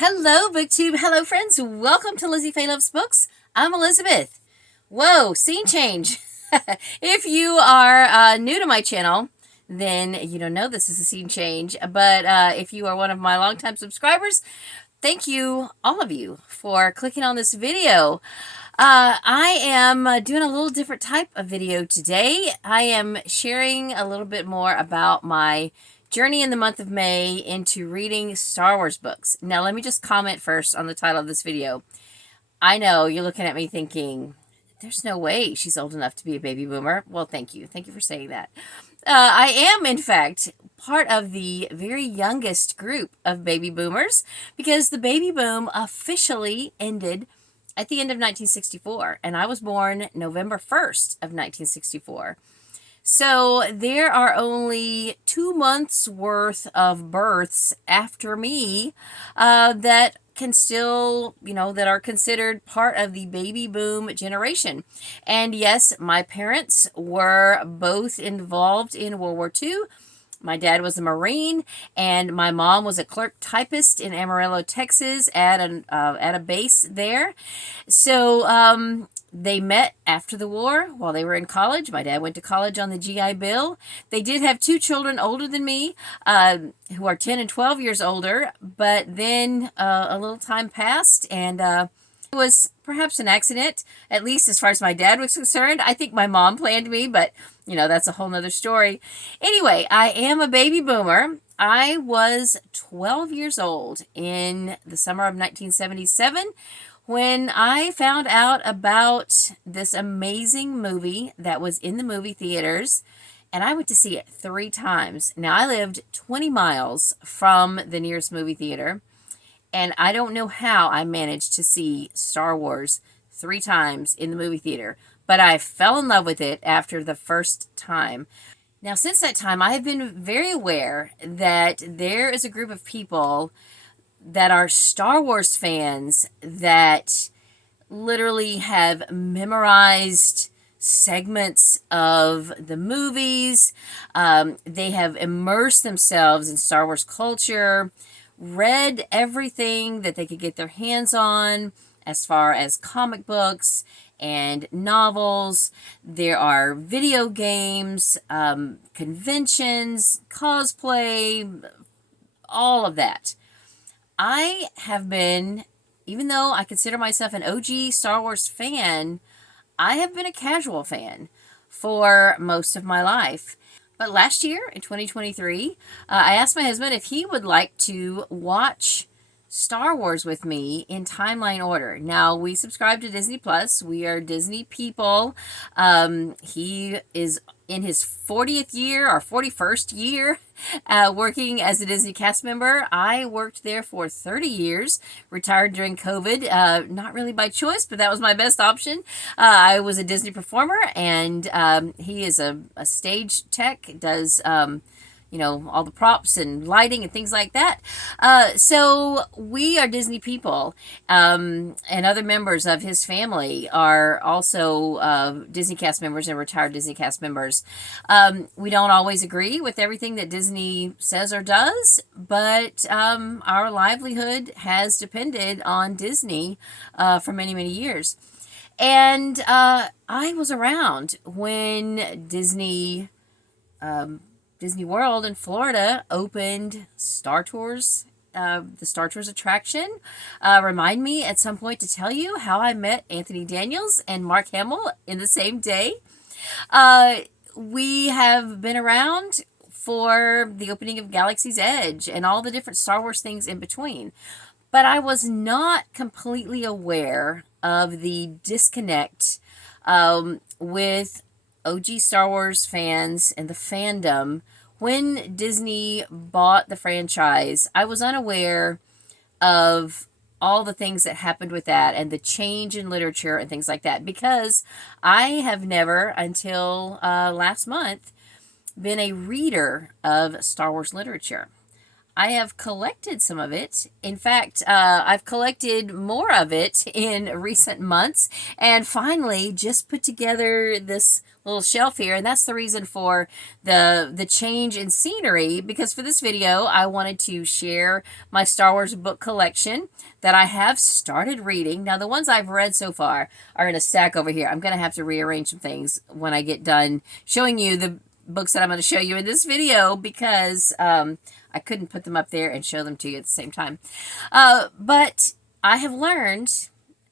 Hello, BookTube. Hello, friends. Welcome to Lizzie Faye Loves Books. I'm Elizabeth. Whoa, scene change. If you are new to my channel, then you don't know this is a scene change. But if you are one of my longtime subscribers, thank you, all of you, for clicking on this video. I am doing a little different type of video today. I am sharing a little bit more about my journey in the month of May into reading Star Wars books. Now, let me just comment first on the title of this video. I know you're looking at me thinking, there's no way she's old enough to be a baby boomer. Well, thank you. Thank you for saying that. I am, in fact, part of the very youngest group of baby boomers because the baby boom officially ended at the end of 1964, and I was born November 1st of 1964. So there are only 2 months worth of births after me that can still, that are considered part of the baby boom generation. And yes, my parents were both involved in World War II. My dad was a Marine, and my mom was a clerk typist in Amarillo, Texas, at a base there. So they met after the war while they were in college. My dad went to college on the GI Bill. They did have 2 children older than me, who are 10 and 12 years older. But then a little time passed, and it was perhaps an accident, at least as far as my dad was concerned. I think my mom planned me, but that's a whole nother story. Anyway, I am a baby boomer. I was 12 years old in the summer of 1977 when I found out about this amazing movie that was in the movie theaters, and I went to see it 3 times. Now, I lived 20 miles from the nearest movie theater, and I don't know how I managed to see Star Wars 3 times in the movie theater, but I fell in love with it after the first time. Now, since that time, I have been very aware that there is a group of people that are Star Wars fans that literally have memorized segments of the movies. They have immersed themselves in Star Wars culture, read everything that they could get their hands on as far as comic books and novels. There are video games, conventions, cosplay, all of that. I have been, even though I consider myself an OG Star Wars fan, I have been a casual fan for most of my life. But last year, in 2023, I asked my husband if he would like to watch Star Wars with me in timeline order. Now, we subscribe to Disney Plus. We are Disney people. He is in his 40th year or 41st year working as a Disney cast member. I worked there for 30 years, retired during COVID, not really by choice, but that was my best option. I was a Disney performer, and he is a stage tech, does all the props and lighting and things like that. So we are Disney people, and other members of his family are also Disney cast members and retired Disney cast members. We don't always agree with everything that Disney says or does, but our livelihood has depended on Disney for many, many years. And I was around when Disney World in Florida opened Star Tours, the Star Tours attraction. Remind me at some point to tell you how I met Anthony Daniels and Mark Hamill in the same day. We have been around for the opening of Galaxy's Edge and all the different Star Wars things in between. But I was not completely aware of the disconnect with OG Star Wars fans and the fandom. When Disney bought the franchise, I was unaware of all the things that happened with that and the change in literature and things like that, because I have never, until last month, been a reader of Star Wars literature. I have collected some of it. In fact, I've collected more of it in recent months, and finally just put together this little shelf here, and that's the reason for the change in scenery, because for this video I wanted to share my Star Wars book collection that I have started reading. Now, the ones I've read so far are in a stack over here. I'm going to have to rearrange some things when I get done showing you the books that I'm going to show you in this video, because I couldn't put them up there and show them to you at the same time. But I have learned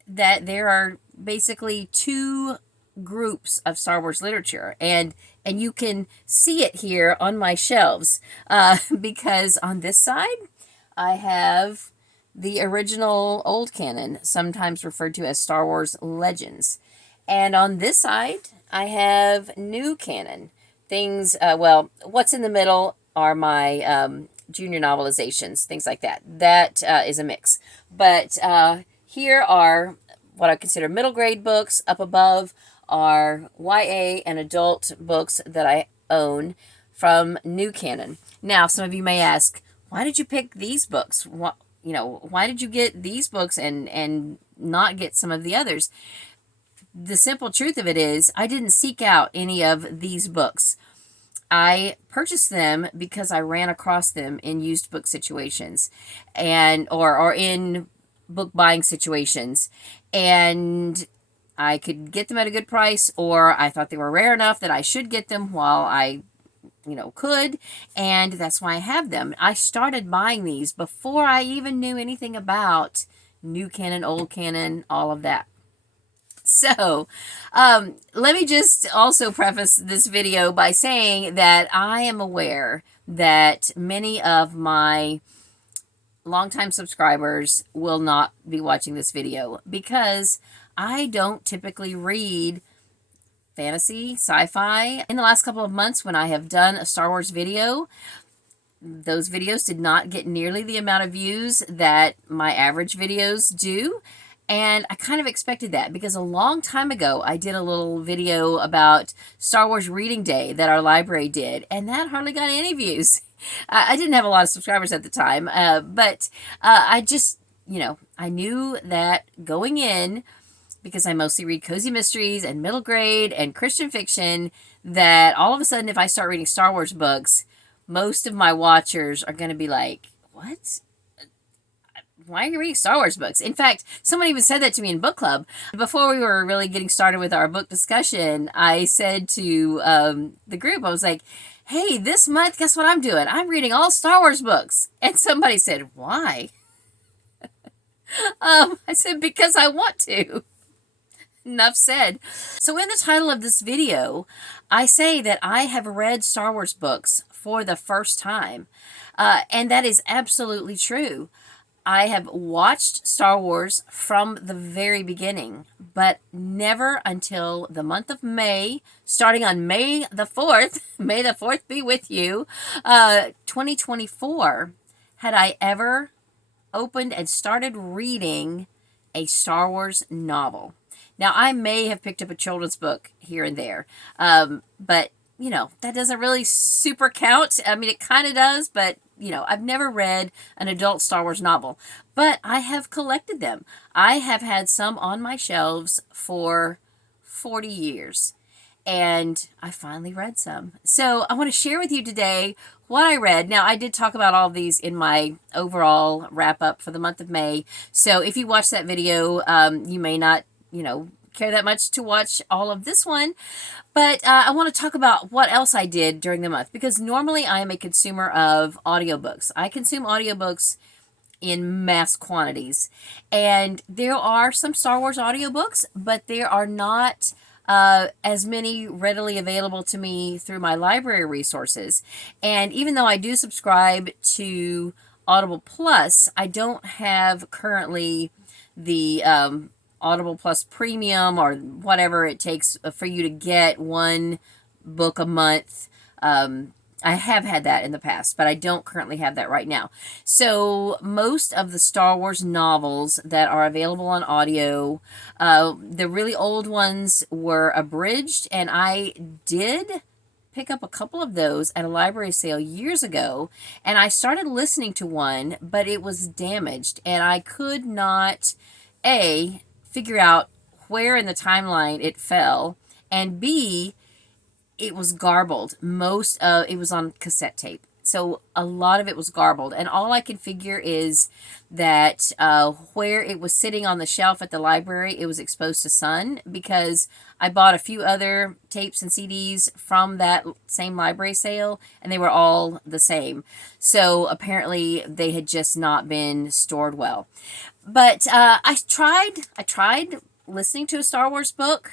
that there are basically two groups of Star Wars literature, and you can see it here on my shelves, because on this side I have the original old canon, sometimes referred to as Star Wars Legends, and on this side I have new canon things. Well, what's in the middle are my junior novelizations, things like that. That is a mix, but here are what I consider middle grade books. Up above are YA and adult books that I own from new canon. Now, some of you may ask, why did you pick these books? Why did you get these books and not get some of the others? The simple truth of it is, I didn't seek out any of these books. I purchased them because I ran across them in used book situations, and or in book buying situations, and I could get them at a good price, or I thought they were rare enough that I should get them while I could, and that's why I have them. I started buying these before I even knew anything about new canon, old canon, all of that. So, let me just also preface this video by saying that I am aware that many of my longtime subscribers will not be watching this video, because I don't typically read fantasy, sci-fi. In the last couple of months when I have done a Star Wars video, those videos did not get nearly the amount of views that my average videos do. And I kind of expected that, because a long time ago I did a little video about Star Wars Reading Day that our library did, and that hardly got any views. I didn't have a lot of subscribers at the time, but I just, I knew that going in, because I mostly read cozy mysteries and middle grade and Christian fiction, that all of a sudden if I start reading Star Wars books, most of my watchers are going to be like, what? Why are you reading Star Wars books? In fact, someone even said that to me in book club. Before we were really getting started with our book discussion, I said to the group, I was like, hey, this month, guess what I'm doing? I'm reading all Star Wars books. And somebody said, why? I said, because I want to. Enough said. So in the title of this video, I say that I have read Star Wars books for the first time. And that is absolutely true. I have watched Star Wars from the very beginning, but never until the month of May, starting on May the 4th, May the 4th be with you, 2024, had I ever opened and started reading a Star Wars novel. Now, I may have picked up a children's book here and there, but, that doesn't really super count. I mean, it kind of does, but, I've never read an adult Star Wars novel, but I have collected them. I have had some on my shelves for 40 years, and I finally read some. So I want to share with you today what I read. Now, I did talk about all of these in my overall wrap-up for the month of May, so if you watch that video, you may not care that much to watch all of this one, but I want to talk about what else I did during the month, because normally I am a consumer of audiobooks. I consume audiobooks in mass quantities, and there are some Star Wars audiobooks, but there are not as many readily available to me through my library resources. And even though I do subscribe to Audible Plus, I don't have currently the Audible Plus Premium or whatever it takes for you to get one book a month. I have had that in the past, but I don't currently have that right now. So most of the Star Wars novels that are available on audio, the really old ones were abridged, and I did pick up a couple of those at a library sale years ago, and I started listening to one, but it was damaged, and I could not, A, figure out where in the timeline it fell, and B, it was garbled. It was on cassette tape. So a lot of it was garbled. And all I can figure is that where it was sitting on the shelf at the library, it was exposed to sun, because I bought a few other tapes and CDs from that same library sale, and they were all the same. So apparently they had just not been stored well. But I tried listening to a Star Wars book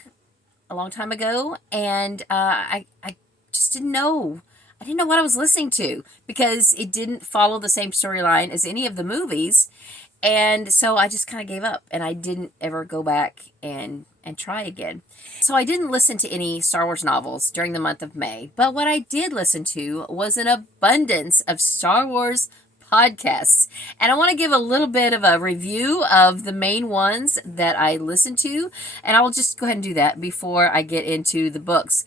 a long time ago, and I just didn't know. I didn't know what I was listening to, because it didn't follow the same storyline as any of the movies. And so I just kind of gave up, and I didn't ever go back and try again. So I didn't listen to any Star Wars novels during the month of May. But what I did listen to was an abundance of Star Wars podcasts. And I want to give a little bit of a review of the main ones that I listen to. And I will just go ahead and do that before I get into the books.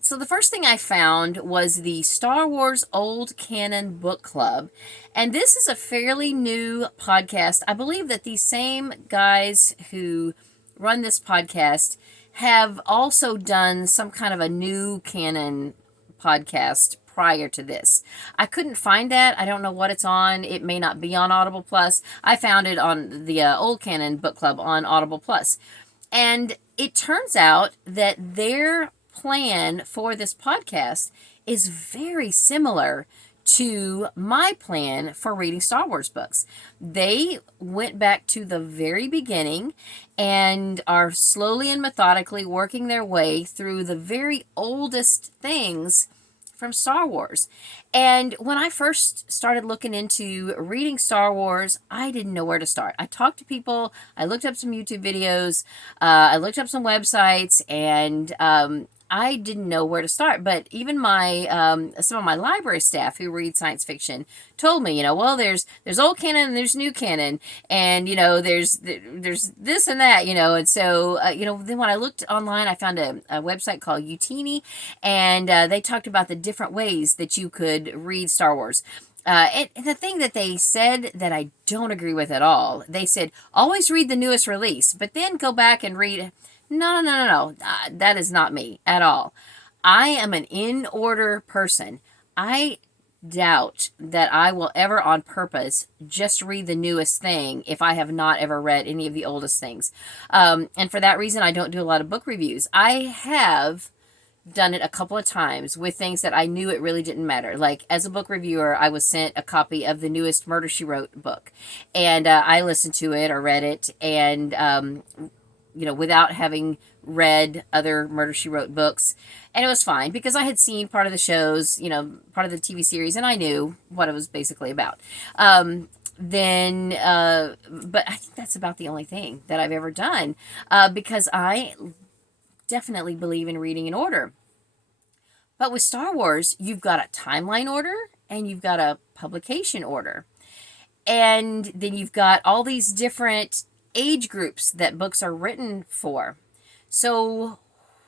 So the first thing I found was the Star Wars Old Canon Book Club. And this is a fairly new podcast. I believe that these same guys who run this podcast have also done some kind of a new canon podcast prior to this. I couldn't find that. I don't know what it's on. It may not be on Audible Plus. I found it on the Old Canon Book Club on Audible Plus. And it turns out that their plan for this podcast is very similar to my plan for reading Star Wars books. They went back to the very beginning and are slowly and methodically working their way through the very oldest things from Star Wars. And when I first started looking into reading Star Wars, I didn't know where to start. I talked to people, I looked up some YouTube videos, I looked up some websites, and I didn't know where to start. But even my some of my library staff who read science fiction told me, well, there's old canon and there's new canon, and there's this and that, and so then when I looked online, I found a website called Utini, and they talked about the different ways that you could read Star Wars. And the thing that they said that I don't agree with at all, they said always read the newest release, but then go back and read. No. That is not me at all. I am an in-order person. I doubt that I will ever on purpose just read the newest thing if I have not ever read any of the oldest things. And for that reason, I don't do a lot of book reviews. I have done it a couple of times with things that I knew it really didn't matter. Like, as a book reviewer, I was sent a copy of the newest Murder, She Wrote book. And I listened to it or read it, and without having read other Murder, She Wrote books. And it was fine because I had seen part of the shows, part of the TV series, and I knew what it was basically about. But I think that's about the only thing that I've ever done, because I definitely believe in reading in order. But with Star Wars, you've got a timeline order and you've got a publication order. And then you've got all these different age groups that books are written for. So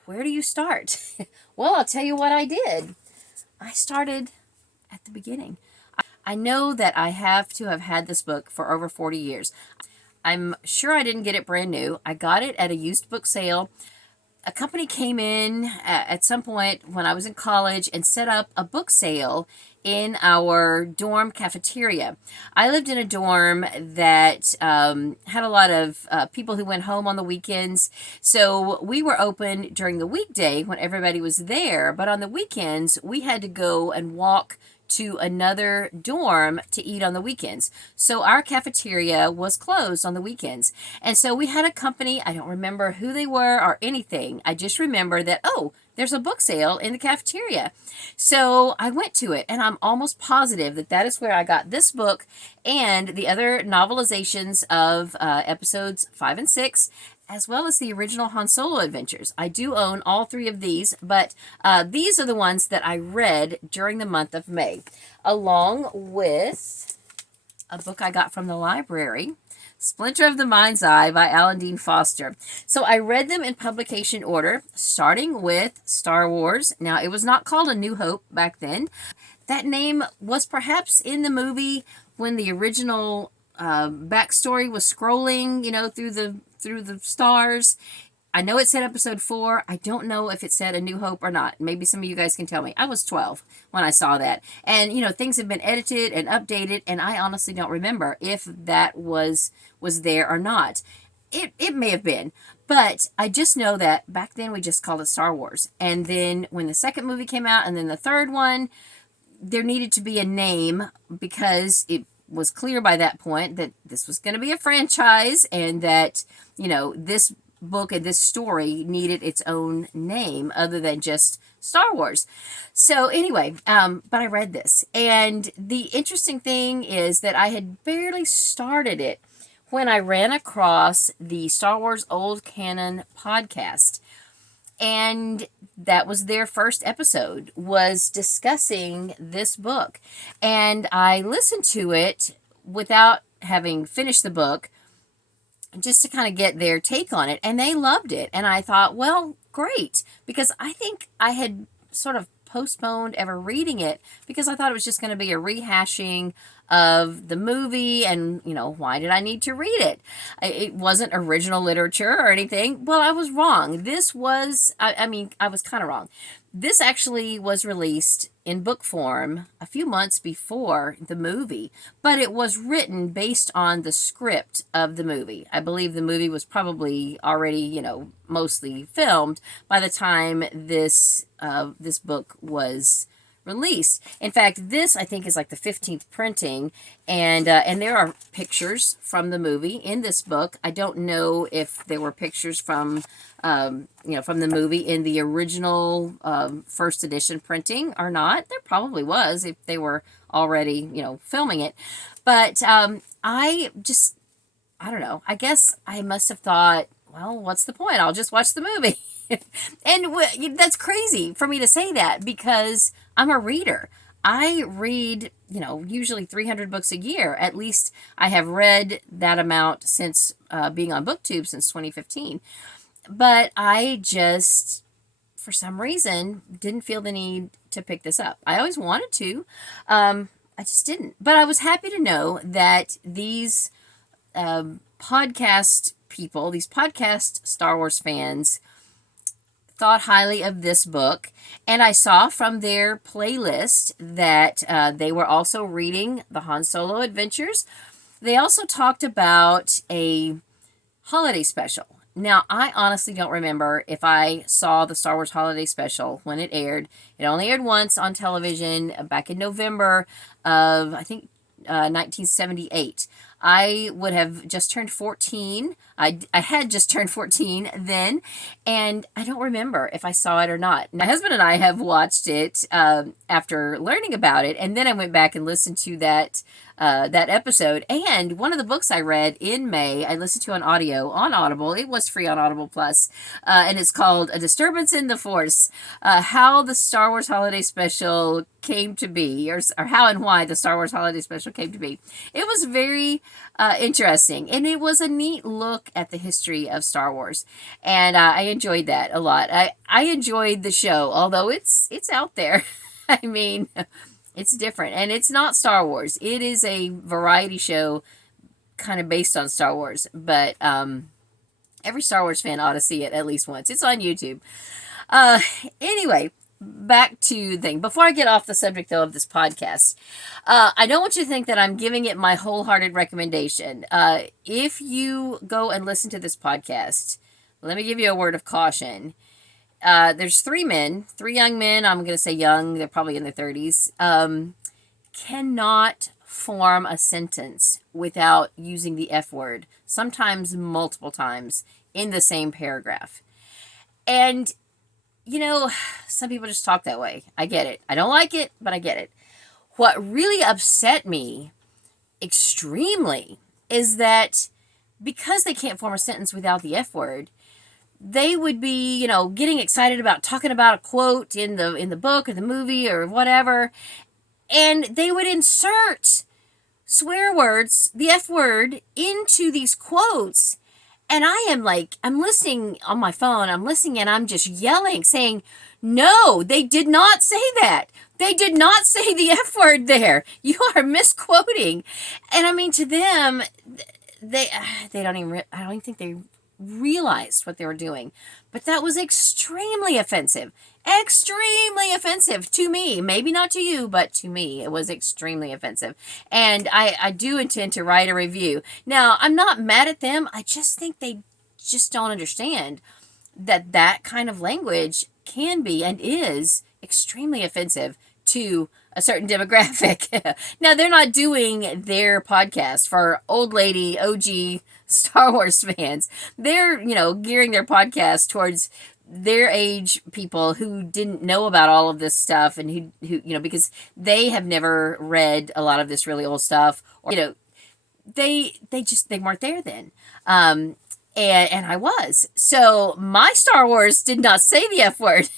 where do you start? Well, I'll tell you what I did. I started at the beginning. I know that I have to have had this book for over 40 years. I'm sure I didn't get it brand new. I got it at a used book sale. A company came in at some point when I was in college and set up a book sale in our dorm cafeteria. I lived in a dorm that had a lot of people who went home on the weekends. So we were open during the weekday when everybody was there. But on the weekends, we had to go and walk to another dorm to eat on the weekends. So our cafeteria was closed on the weekends. And so we had a company. I don't remember who they were or anything. I just remember that, there's a book sale in the cafeteria. So I went to it, and I'm almost positive that that is where I got this book and the other novelizations of episodes 5 and 6, as well as the original Han Solo adventures. I do own all 3 of these, but these are the ones that I read during the month of May, along with a book I got from the library Splinter of the Mind's Eye by Alan Dean Foster. So I read them in publication order, starting with Star Wars. Now, it was not called A New Hope back then. That name was perhaps in the movie when the original backstory was scrolling, through the stars. I know it said episode 4. I don't know if it said A New Hope or not. Maybe some of you guys can tell me. I was 12 when I saw that. And, things have been edited and updated, and I honestly don't remember if that was there or not. It may have been. But I just know that back then we just called it Star Wars. And then when the second movie came out and then the third one, there needed to be a name because it was clear by that point that this was going to be a franchise and that, this book and this story needed its own name other than just Star Wars. So anyway, but I read this, and the interesting thing is that I had barely started it when I ran across the Star Wars Old Canon podcast, and that was their first episode, was discussing this book, and I listened to it without having finished the book, just to kind of get their take on it, and they loved it. And I thought, well, great, because I think I had sort of postponed ever reading it because I thought it was just going to be a rehashing of the movie, and why did I need to read it? It wasn't original literature or anything. Well, I was wrong. This was, I was kind of wrong. This actually was released in book form a few months before the movie, but it was written based on the script of the movie. I believe the movie was probably already, mostly filmed by the time this book was released. In fact, this I think is like the 15th printing, and there are pictures from the movie in this book. I don't know if there were pictures from from the movie in the original first edition printing or not. There probably was if they were already filming it, but I don't know. I guess I must have thought, well, what's the point? I'll just watch the movie. And that's crazy for me to say that because I'm a reader. I read, usually 300 books a year. At least I have read that amount since being on BookTube since 2015. But I just, for some reason, didn't feel the need to pick this up. I always wanted to. I just didn't. But I was happy to know that these podcast people, these podcast Star Wars fans, thought highly of this book, and I saw from their playlist that they were also reading the Han Solo Adventures. They also talked about a holiday special. Now, I honestly don't remember if I saw the Star Wars Holiday Special when it aired. It only aired once on television back in November of, I think, 1978. I would have just turned 14. I had just turned 14 then, and I don't remember if I saw it or not. My husband and I have watched it after learning about it, and then I went back and listened to that episode. And one of the books I read in May, I listened to on audio on Audible. It was free on Audible Plus, and it's called A Disturbance in the Force, How the Star Wars Holiday Special Came to Be, or how and why the Star Wars Holiday Special came to be. It was very interesting, and it was a neat look at the history of Star Wars, and I enjoyed that a lot. I enjoyed the show, although it's out there. I mean, it's different, and it's not Star Wars. It is a variety show kind of based on Star Wars, but every Star Wars fan ought to see it at least once. It's on YouTube. Anyway, back to the thing. Before I get off the subject, though, of this podcast, I don't want you to think that I'm giving it my wholehearted recommendation. If you go and listen to this podcast, let me give you a word of caution. There's three young men, I'm going to say young, they're probably in their 30s, cannot form a sentence without using the F word, sometimes multiple times in the same paragraph. And some people just talk that way. I get it. I don't like it, but I get it. What really upset me extremely is that because they can't form a sentence without the F word, they would be, getting excited about talking about a quote in the book or the movie or whatever, and they would insert swear words, the F word, into these quotes. And I am like, I'm listening on my phone, I'm listening, and I'm just yelling, saying, no, they did not say that. They did not say the F word there. You are misquoting. And I mean, to them, they don't even, I don't even think they realized what they were doing. But that was extremely offensive. Extremely offensive to me. Maybe not to you, but to me, it was extremely offensive. And I do intend to write a review. Now, I'm not mad at them. I just think they just don't understand that that kind of language can be and is extremely offensive to a certain demographic. Now, they're not doing their podcast for old lady OG Star Wars fans. They're, gearing their podcast towards their age people who didn't know about all of this stuff, and who because they have never read a lot of this really old stuff, or they weren't there then. And I was. So my Star Wars did not say the F word.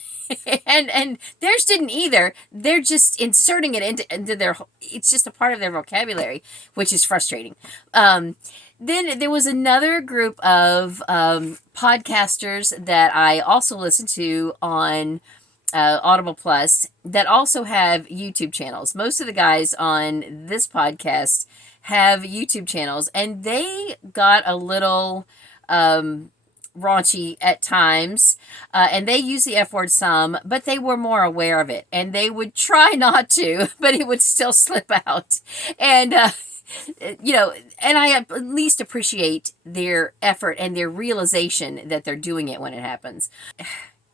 and theirs didn't either. They're just inserting it into their, it's just a part of their vocabulary, which is frustrating. Then there was another group of podcasters that I also listen to on Audible Plus that also have YouTube channels. Most of the guys on this podcast have YouTube channels, and they got a little raunchy at times, and they use the F word some, but they were more aware of it, and they would try not to, but it would still slip out. And and I at least appreciate their effort and their realization that they're doing it when it happens.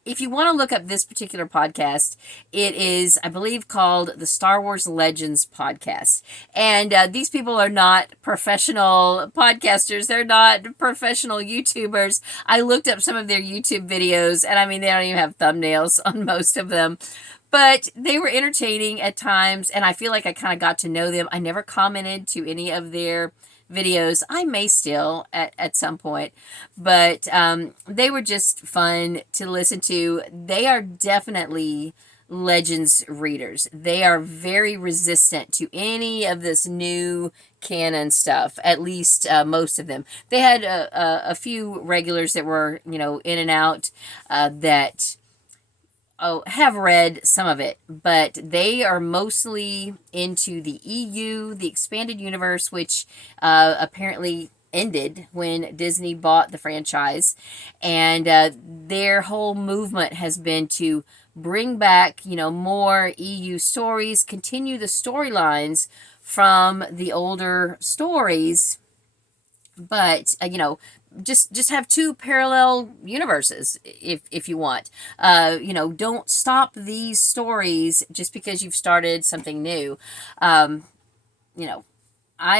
If you want to look up this particular podcast, it is, I believe, called the Star Wars Legends Podcast. And these people are not professional podcasters. They're not professional YouTubers. I looked up some of their YouTube videos, and I mean, they don't even have thumbnails on most of them. But they were entertaining at times, and I feel like I kind of got to know them. I never commented to any of their videos. I may still at some point, but they were just fun to listen to. They are definitely Legends readers. They are very resistant to any of this new canon stuff, at least most of them. They had a few regulars that were, in and out that have read some of it, but they are mostly into the EU, the expanded universe, which apparently ended when Disney bought the franchise. And their whole movement has been to bring back, more EU stories, continue the storylines from the older stories, but just have two parallel universes if you want. Don't stop these stories just because you've started something new. I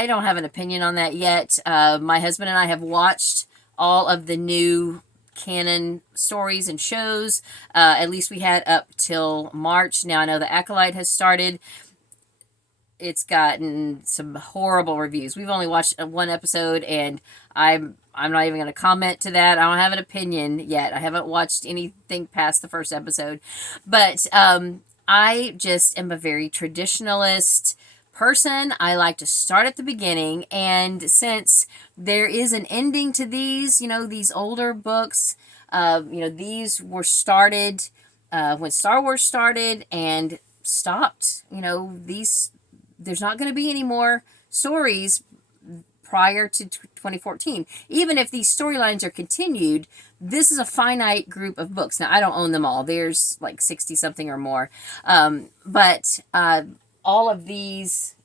don't have an opinion on that yet. My husband and I have watched all of the new canon stories and shows. At least we had up till March. Now I know the Acolyte has started. It's gotten some horrible reviews. We've only watched one episode, and I'm not even going to comment to that. I don't have an opinion yet. I haven't watched anything past the first episode. But I just am a very traditionalist person. I like to start at the beginning, and since there is an ending to these, these older books, these were started when Star Wars started and stopped. There's not going to be any more stories prior to 2014. Even if these storylines are continued, this is a finite group of books. Now, I don't own them all. There's like 60-something or more. But all of these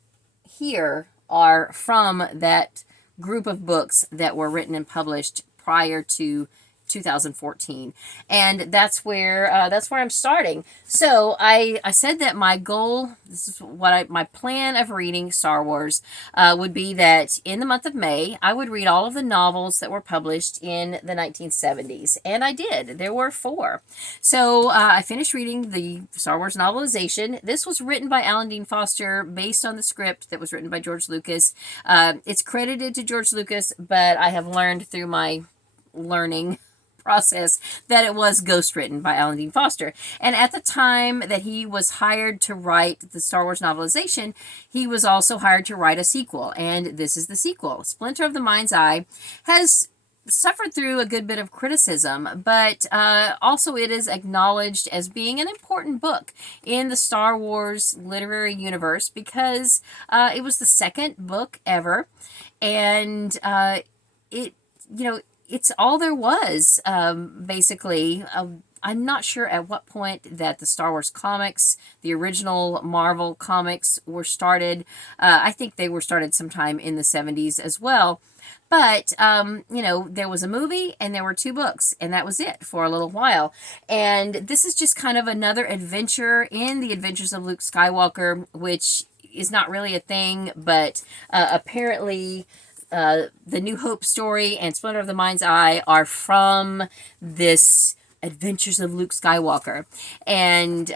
here are from that group of books that were written and published prior to 2014, and that's where I'm starting. So I said that my goal, this is what my plan of reading Star Wars would be that in the month of May I would read all of the novels that were published in the 1970s, and I did. There were 4. So I finished reading the Star Wars novelization. This was written by Alan Dean Foster based on the script that was written by George Lucas. It's credited to George Lucas, but I have learned through my learning process that it was ghostwritten by Alan Dean Foster. And at the time that he was hired to write the Star Wars novelization, he was also hired to write a sequel. And this is the sequel. Splinter of the Mind's Eye has suffered through a good bit of criticism, but also it is acknowledged as being an important book in the Star Wars literary universe because it was the second book ever, and it, you know, it's all there was, basically. I'm not sure at what point that the Star Wars comics, the original Marvel comics, were started. I think they were started sometime in the 70s as well. But, you know, there was a movie and there were 2 books, and that was it for a little while. And this is just kind of another adventure in the Adventures of Luke Skywalker, which is not really a thing, but apparently the New Hope story and Splinter of the Mind's Eye are from this Adventures of Luke Skywalker. And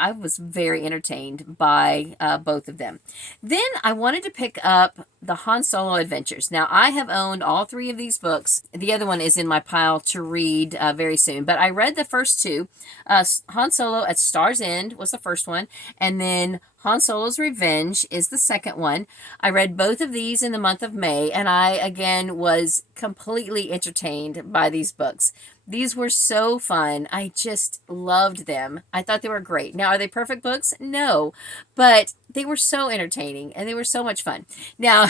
I was very entertained by both of them. Then I wanted to pick up the Han Solo Adventures. Now, I have owned all 3 of these books. The other one is in my pile to read very soon. But I read the first 2. Han Solo at Star's End was the first one. And then Han Solo's Revenge is the second one. I read both of these in the month of May. And I, again, was completely entertained by these books. These were so fun. I just loved them. I thought they were great. Now, are they perfect books? No. But they were so entertaining and they were so much fun. Now,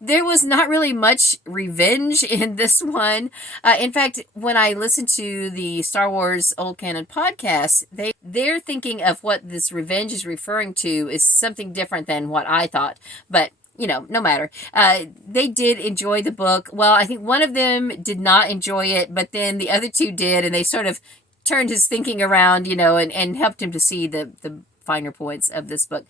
there was not really much revenge in this one. In fact, when I listened to the Star Wars Old Canon podcast, they're thinking of what this revenge is referring to is something different than what I thought. But you know, no matter. They did enjoy the book. Well, I think one of them did not enjoy it, but then the other 2 did, and they sort of turned his thinking around, you know, and helped him to see the finer points of this book.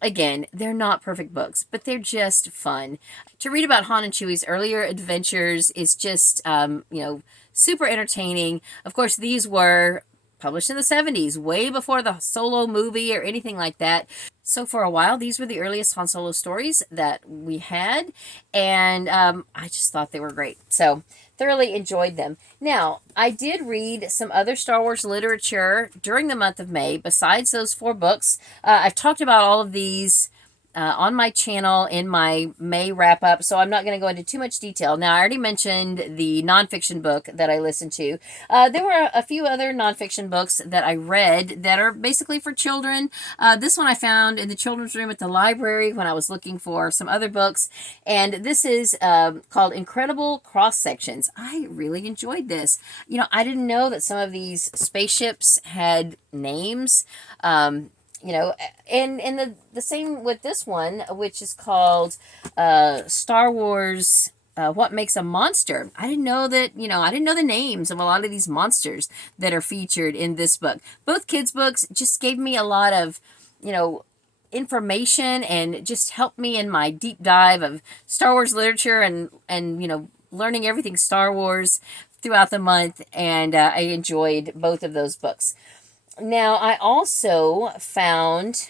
Again, they're not perfect books, but they're just fun. To read about Han and Chewie's earlier adventures is just, you know, super entertaining. Of course, these were published in the 70s, way before the Solo movie or anything like that. So for a while, these were the earliest Han Solo stories that we had, and I just thought they were great. So thoroughly enjoyed them. Now, I did read some other Star Wars literature during the month of May, besides those 4 books. I've talked about all of these on my channel in my May wrap-up, so I'm not going to go into too much detail. Now, I already mentioned the nonfiction book that I listened to. There were a few other nonfiction books that I read that are basically for children. This one I found in the children's room at the library when I was looking for some other books, and this is called Incredible Cross Sections. I really enjoyed this. You know, I didn't know that some of these spaceships had names. You know, and the same with this one, which is called Star Wars, What Makes a Monster. I didn't know that, you know, I didn't know the names of a lot of these monsters that are featured in this book. Both kids' books just gave me a lot of, you know, information and just helped me in my deep dive of Star Wars literature and you know, learning everything Star Wars throughout the month, and I enjoyed both of those books. Now, I also found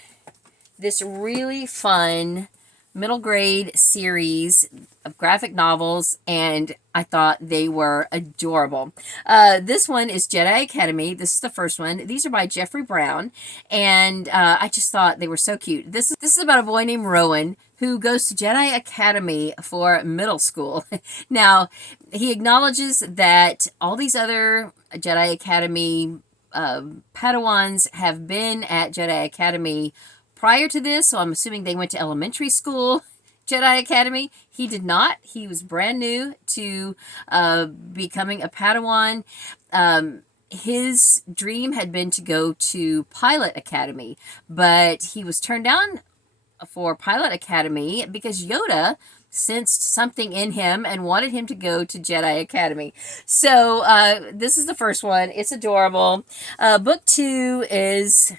this really fun middle grade series of graphic novels, and I thought they were adorable. This one is Jedi Academy. This is the first one. These are by Jeffrey Brown, and I just thought they were so cute. This is about a boy named Rowan who goes to Jedi Academy for middle school. Now, he acknowledges that all these other Jedi Academy Padawans have been at Jedi Academy prior to this, so I'm assuming they went to elementary school Jedi Academy. He did not. He was brand new to becoming a Padawan. His dream had been to go to Pilot Academy, but he was turned down for Pilot Academy because Yoda sensed something in him and wanted him to go to Jedi Academy. So this is the first one. It's adorable. Book 2 is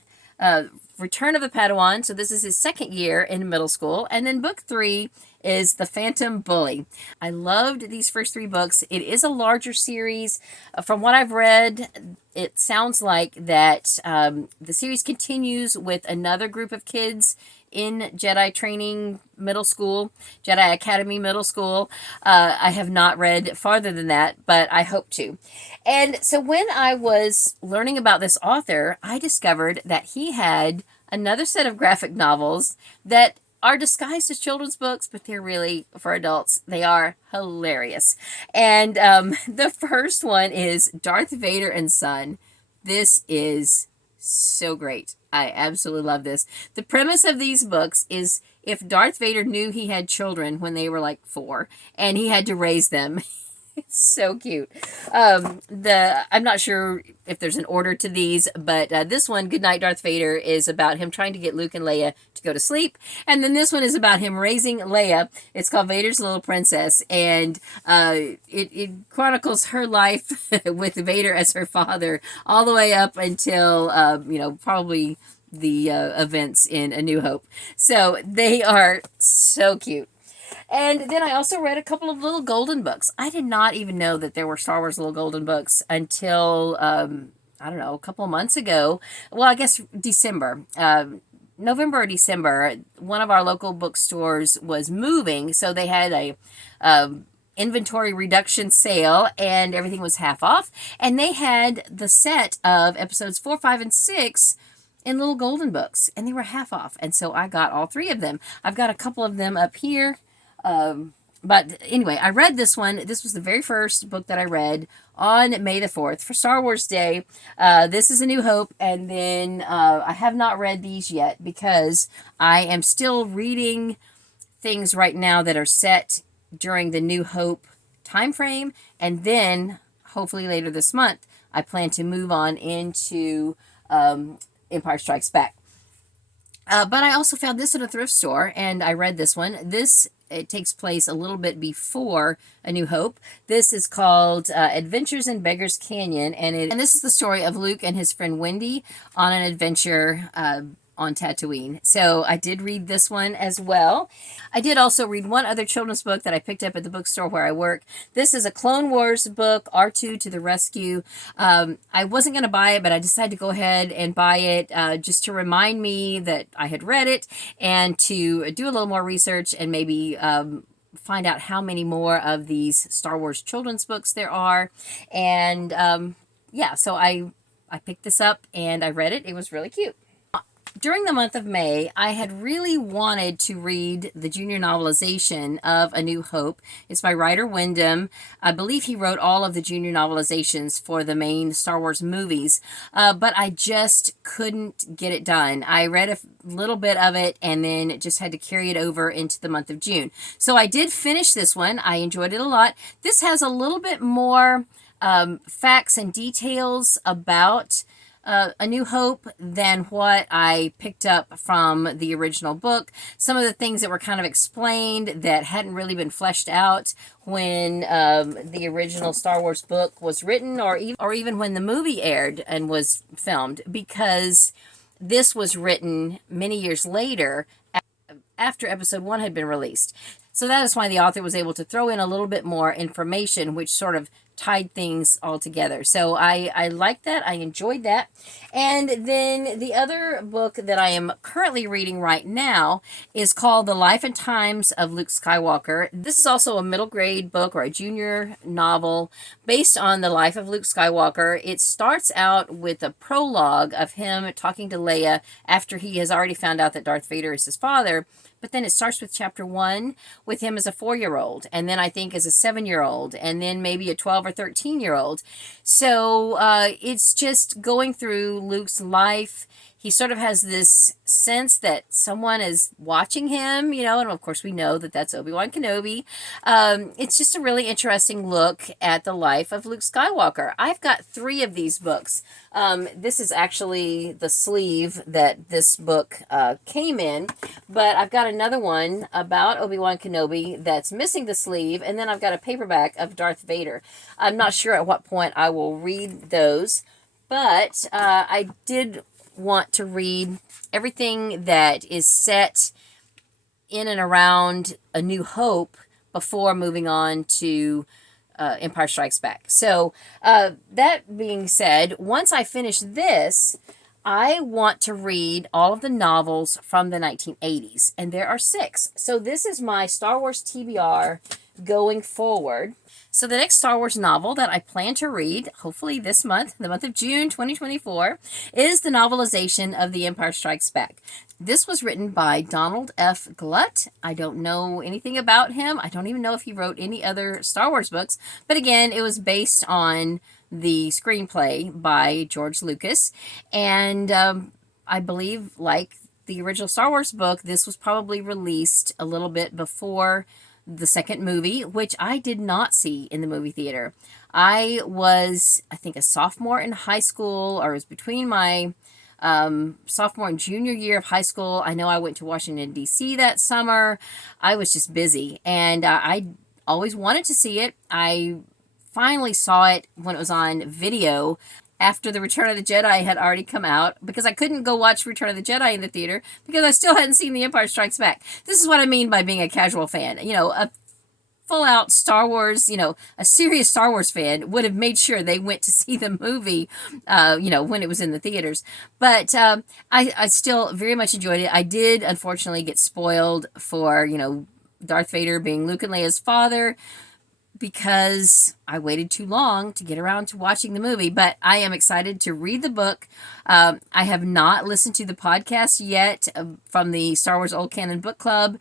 Return of the Padawan. So this is his second year in middle school. And then book 3 is The Phantom Bully. I loved these first 3 books. It is a larger series. From what I've read, it sounds like that the series continues with another group of kids in Jedi training middle school, Jedi Academy middle school. I have not read farther than that, but I hope to. And so when I was learning about this author, I discovered that he had another set of graphic novels that are disguised as children's books, but they're really for adults. They are hilarious. And the first one is Darth Vader and Son. This is so great. I absolutely love this. The premise of these books is if Darth Vader knew he had children when they were like 4 and he had to raise them. It's so cute. I'm not sure if there's an order to these, but this one, Goodnight Darth Vader, is about him trying to get Luke and Leia to go to sleep. And then this one is about him raising Leia. It's called Vader's Little Princess, and it chronicles her life with Vader as her father all the way up until, probably the events in A New Hope. So they are so cute. And then I also read a couple of little golden books. I did not even know that there were Star Wars little golden books until, I don't know, a couple of months ago. Well, I guess December. November or December, one of our local bookstores was moving, so they had a inventory reduction sale, and everything was half off. And they had the set of episodes 4, 5, and 6 in little golden books, and they were half off. And so I got all 3 of them. I've got a couple of them up here. But anyway, I read this one. This was the very first book that I read on May the 4th for Star Wars Day. This is A New Hope, and then I have not read these yet because I am still reading things right now that are set during the New Hope time frame, and then hopefully later this month I plan to move on into Empire Strikes Back. But I also found this at a thrift store, and I read this one. It takes place a little bit before A New Hope. This is called Adventures in Beggar's Canyon, and this is the story of Luke and his friend Wendy on an adventure on Tatooine. So I did read this one as well. I did also read one other children's book that I picked up at the bookstore where I work. This is a Clone Wars book, R2 to the Rescue. I wasn't going to buy it, but I decided to go ahead and buy it just to remind me that I had read it and to do a little more research and maybe find out how many more of these Star Wars children's books there are. And so I picked this up and I read it. It was really cute. During the month of May, I had really wanted to read the junior novelization of A New Hope. It's by Ryder Wyndham. I believe he wrote all of the junior novelizations for the main Star Wars movies, but I just couldn't get it done. I read a little bit of it and then just had to carry it over into the month of June. So I did finish this one. I enjoyed it a lot. This has a little bit more facts and details about A New Hope than what I picked up from the original book. Some of the things that were kind of explained that hadn't really been fleshed out when the original Star Wars book was written, or even when the movie aired and was filmed, because this was written many years later after episode 1 had been released. So that is why the author was able to throw in a little bit more information, which sort of tied things all together. So I liked that. I enjoyed that. And then the other book that I am currently reading right now is called The Life and Times of Luke Skywalker. This is also a middle grade book or a junior novel based on the life of Luke Skywalker. It starts out with a prologue of him talking to Leia after he has already found out that Darth Vader is his father. But then it starts with chapter 1 with him as a 4-year-old, and then I think as a 7-year-old, and then maybe a 12 or 13-year-old. So it's just going through Luke's life. He sort of has this sense that someone is watching him, and of course we know that that's Obi-Wan Kenobi. It's just a really interesting look at the life of Luke Skywalker. I've got 3 of these books. This is actually the sleeve that this book came in, but I've got another one about Obi-Wan Kenobi that's missing the sleeve, and then I've got a paperback of Darth Vader. I'm not sure at what point I will read those, but I did want to read everything that is set in and around A New Hope before moving on to Empire Strikes Back. So that being said, once I finish this, I want to read all of the novels from the 1980s, and there are 6. So this is my Star Wars TBR going forward. So the next Star Wars novel that I plan to read, hopefully this month, the month of June 2024, is the novelization of The Empire Strikes Back. This was written by Donald F. Glut. I don't know anything about him. I don't even know if he wrote any other Star Wars books. But again, it was based on the screenplay by George Lucas. And I believe, like the original Star Wars book, this was probably released a little bit before the second movie, which I did not see in the movie theater. I was, I think, a sophomore in high school, or it was between my sophomore and junior year of high school. I know I went to Washington, D.C. that summer. I was just busy, and I always wanted to see it. I finally saw it when it was on video after the Return of the Jedi had already come out, because I couldn't go watch Return of the Jedi in the theater because I still hadn't seen The Empire Strikes Back. This is what I mean by being a casual fan. You know, a full-out Star Wars, you know, a serious Star Wars fan would have made sure they went to see the movie, you know, when it was in the theaters. But I still very much enjoyed it. I did, unfortunately, get spoiled for, you know, Darth Vader being Luke and Leia's father, because I waited too long to get around to watching the movie. But I am excited to read the book. I have not listened to the podcast yet from the Star Wars Old Canon Book Club.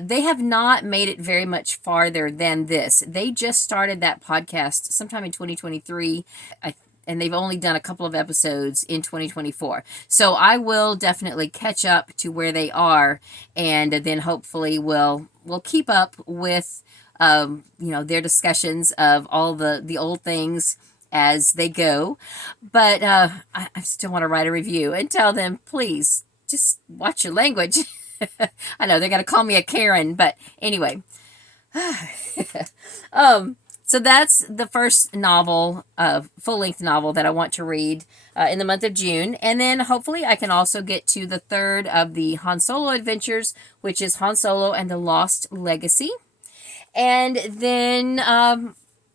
They have not made it very much farther than this. They just started that podcast sometime in 2023. And they've only done a couple of episodes in 2024. So I will definitely catch up to where they are, and then hopefully we'll keep up with you know, their discussions of all the old things as they go. But I still want to write a review and tell them, please, just watch your language. I know they're going to call me a Karen, but anyway. So that's the first novel, full-length novel that I want to read in the month of June. And then hopefully I can also get to the third of the Han Solo adventures, which is Han Solo and the Lost Legacy. And then,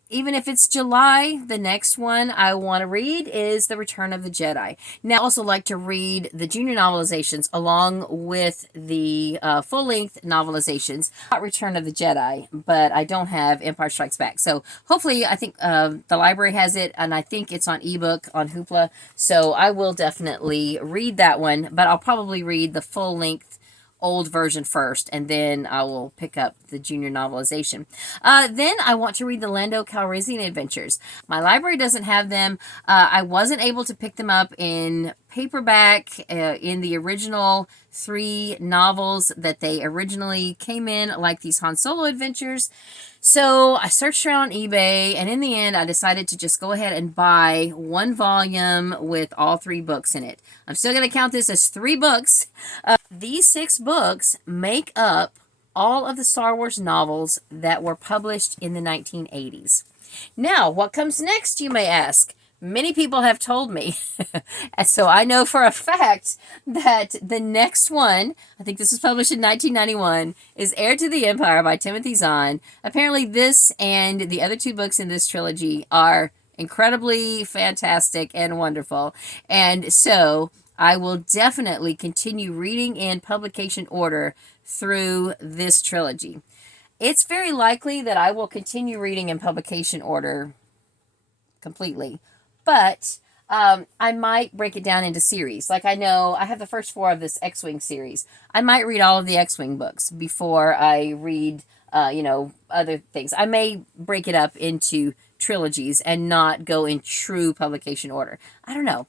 even if it's July, the next one I want to read is The Return of the Jedi. Now, I also like to read the junior novelizations along with the full-length novelizations. Not Return of the Jedi, but I don't have Empire Strikes Back. So hopefully, I think the library has it, and I think it's on ebook on Hoopla. So I will definitely read that one, but I'll probably read the full-length old version first, and then I will pick up the junior novelization. Then I want to read the Lando Calrissian adventures. My library doesn't have them. I wasn't able to pick them up in paperback in the original 3 novels that they originally came in, like these Han Solo adventures. So I searched around on eBay, and in the end, I decided to just go ahead and buy 1 volume with all 3 books in it. I'm still going to count this as 3 books. These 6 books make up all of the Star Wars novels that were published in the 1980s. Now, what comes next, you may ask? Many people have told me, and so I know for a fact that the next one, I think this was published in 1991, is Heir to the Empire by Timothy Zahn. Apparently this and the other 2 books in this trilogy are incredibly fantastic and wonderful, and so I will definitely continue reading in publication order through this trilogy. It's very likely that I will continue reading in publication order completely, but I might break it down into series. Like, I know I have the first 4 of this X-Wing series. I might read all of the X-Wing books before I read, you know, other things. I may break it up into trilogies and not go in true publication order. I don't know.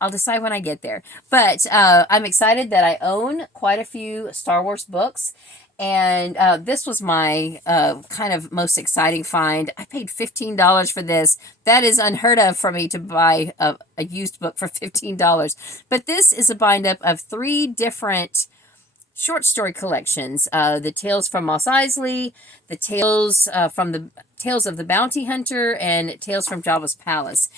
I'll decide when I get there. But I'm excited that I own quite a few Star Wars books. And this was my kind of most exciting find. I paid $15 for this. That is unheard of for me to buy a used book for $15. But this is a bind-up of 3 different short story collections. The Tales from Mos Eisley, the Tales of the Bounty Hunter, and Tales from Jabba's Palace.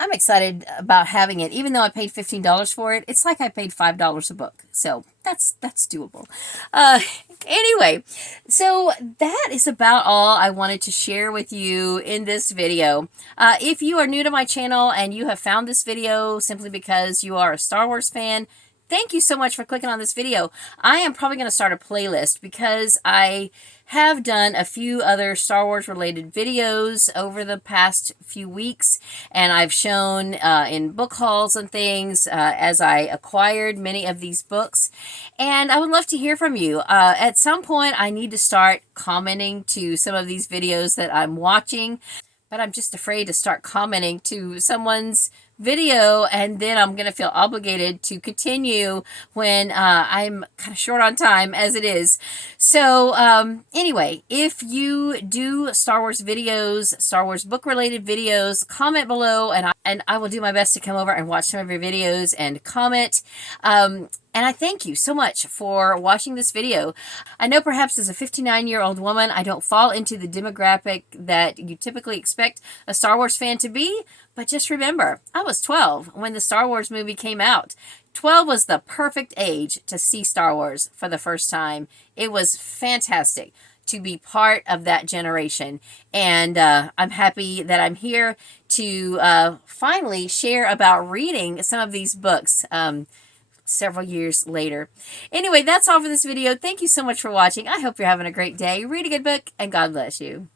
I'm excited about having it. Even though I paid $15 for it, it's like I paid $5 a book. So that's doable. Uh, anyway, so that is about all I wanted to share with you in this video. If you are new to my channel and you have found this video simply because you are a Star Wars fan, thank you so much for clicking on this video. I am probably going to start a playlist because I have done a few other Star Wars related videos over the past few weeks, and I've shown in book hauls and things as I acquired many of these books, and I would love to hear from you. At some point I need to start commenting to some of these videos that I'm watching, but I'm just afraid to start commenting to someone's video and then I'm going to feel obligated to continue when I'm kind of short on time as it is. So anyway, if you do Star Wars videos, Star Wars book related videos, comment below and I will do my best to come over and watch some of your videos and comment. And I thank you so much for watching this video. I know perhaps as a 59-year-old woman, I don't fall into the demographic that you typically expect a Star Wars fan to be, but just remember, I was 12 when the Star Wars movie came out. 12 was the perfect age to see Star Wars for the first time. It was fantastic to be part of that generation. And I'm happy that I'm here to finally share about reading some of these books several years later. Anyway, that's all for this video. Thank you so much for watching. I hope you're having a great day. Read a good book, and God bless you.